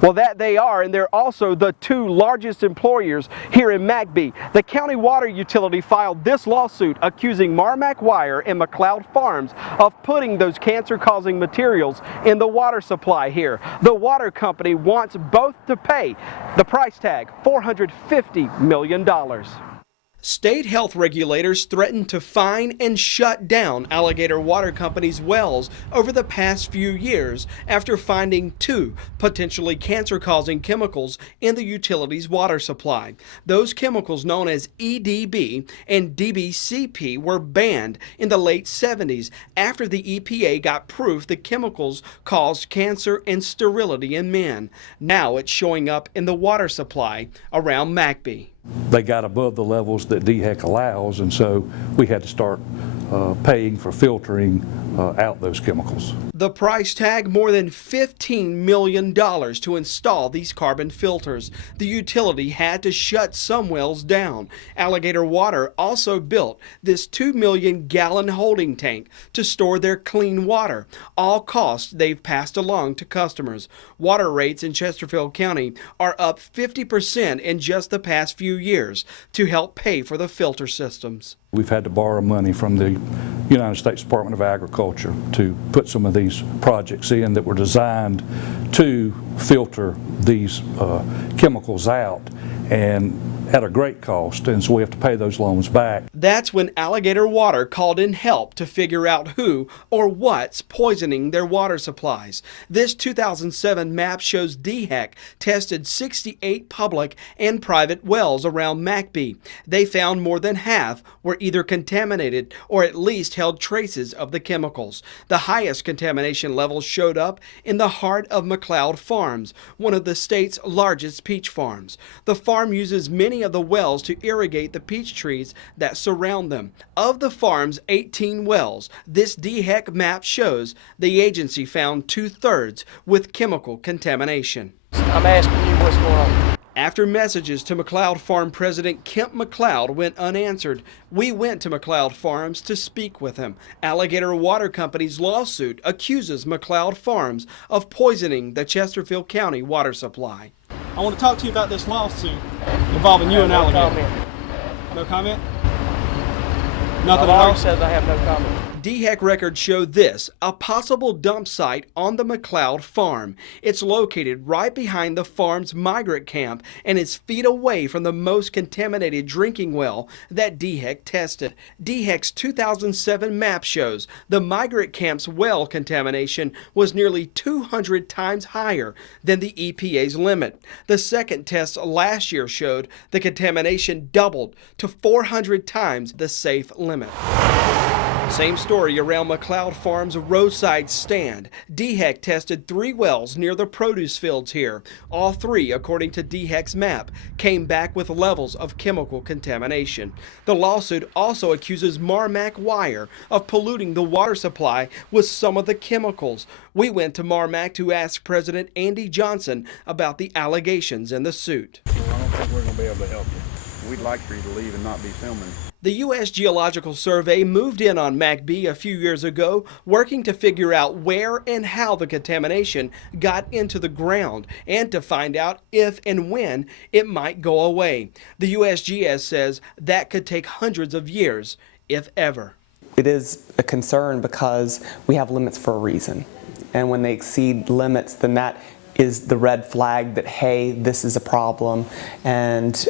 Well, that they are, and they're also the two largest employers here in Mcbee. The county water utility filed this lawsuit accusing Marmac Wire and McLeod Farms of putting those cancer-causing materials in the water supply here. The water company wants both to pay the price tag, $450 million. State health regulators threatened to fine and shut down Alligator Water Company's wells over the past few years after finding two potentially cancer-causing chemicals in the utility's water supply. Those chemicals, known as EDB and DBCP, were banned in the late 70s after the EPA got proof the chemicals caused cancer and sterility in men. Now it's showing up in the water supply around Mcbee. They got above the levels that DHEC allows, and so we had to start paying for filtering out those chemicals. The price tag, more than $15 million to install these carbon filters. The utility had to shut some wells down. Alligator Water also built this 2 million gallon holding tank to store their clean water. All costs they've passed along to customers. Water rates in Chesterfield County are up 50% in just the past few years to help pay for the filter systems. We've had to borrow money from the United States Department of Agriculture to put some of these projects in that were designed to filter these chemicals out, and at a great cost, and so we have to pay those loans back. That's when Alligator Water called in help to figure out who or what's poisoning their water supplies. This 2007 map shows DHEC tested 68 public and private wells around Mcbee. They found more than half were either contaminated or at least held traces of the chemicals. The highest contamination levels showed up in the heart of McLeod Farms, one of the state's largest peach farms. The farm uses many of the wells to irrigate the peach trees that surround them. Of the farm's 18 wells, this DHEC map shows the agency found 2/3 with chemical contamination. I'm asking you what's going on. After messages to McLeod Farm President Kemp McLeod went unanswered, we went to McLeod Farms to speak with him. Alligator Water Company's lawsuit accuses McLeod Farms of poisoning the Chesterfield County water supply. I want to talk to you about this lawsuit involving you and Alligator. No comment? Nothing at all? Said I have no comment. DHEC records show this, a possible dump site on the McLeod farm. It's located right behind the farm's migrant camp and is feet away from the most contaminated drinking well that DHEC tested. DHEC's 2007 map shows the migrant camp's well contamination was nearly 200 times higher than the EPA's limit. The second test last year showed the contamination doubled to 400 times the safe limit. Same story around McLeod Farm's roadside stand. DHEC tested 3 wells near the produce fields here. All 3, according to DHEC's map, came back with levels of chemical contamination. The lawsuit also accuses Marmac Wire of polluting the water supply with some of the chemicals. We went to Marmac to ask President Andy Johnson about the allegations in the suit. Well, I don't think we're going to be able to help you. We'd like for you to leave and not be filming. The U.S. Geological Survey moved in on Mcbee a few years ago, working to figure out where and how the contamination got into the ground and to find out if and when it might go away. The USGS says that could take hundreds of years, if ever. It is a concern because we have limits for a reason. And when they exceed limits, then that is the red flag that, hey, this is a problem, and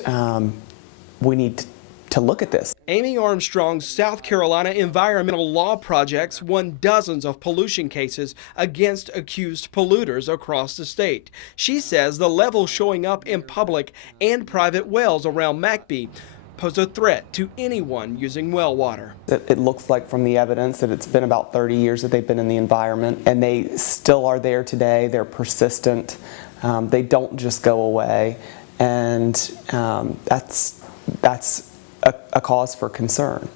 we need to look at this. Amy Armstrong's South Carolina Environmental Law Projects won dozens of pollution cases against accused polluters across the state. She says the levels showing up in public and private wells around Mcbee pose a threat to anyone using well water. It looks like from the evidence that it's been about 30 years that they've been in the environment, and they still are there today. They're persistent. They don't just go away, and that's a cause for concern.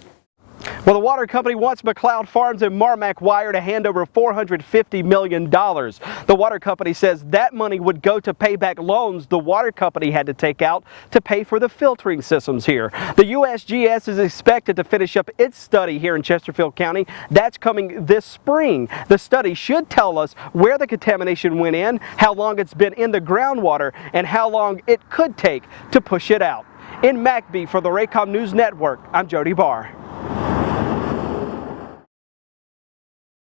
Well, the water company wants McLeod Farms and Marmac Wire to hand over $450 million. The water company says that money would go to pay back loans the water company had to take out to pay for the filtering systems here. The USGS is expected to finish up its study here in Chesterfield County. That's coming this spring. The study should tell us where the contamination went in, how long it's been in the groundwater, and how long it could take to push it out. In Mcbee for the Raycom News Network, I'm Jody Barr.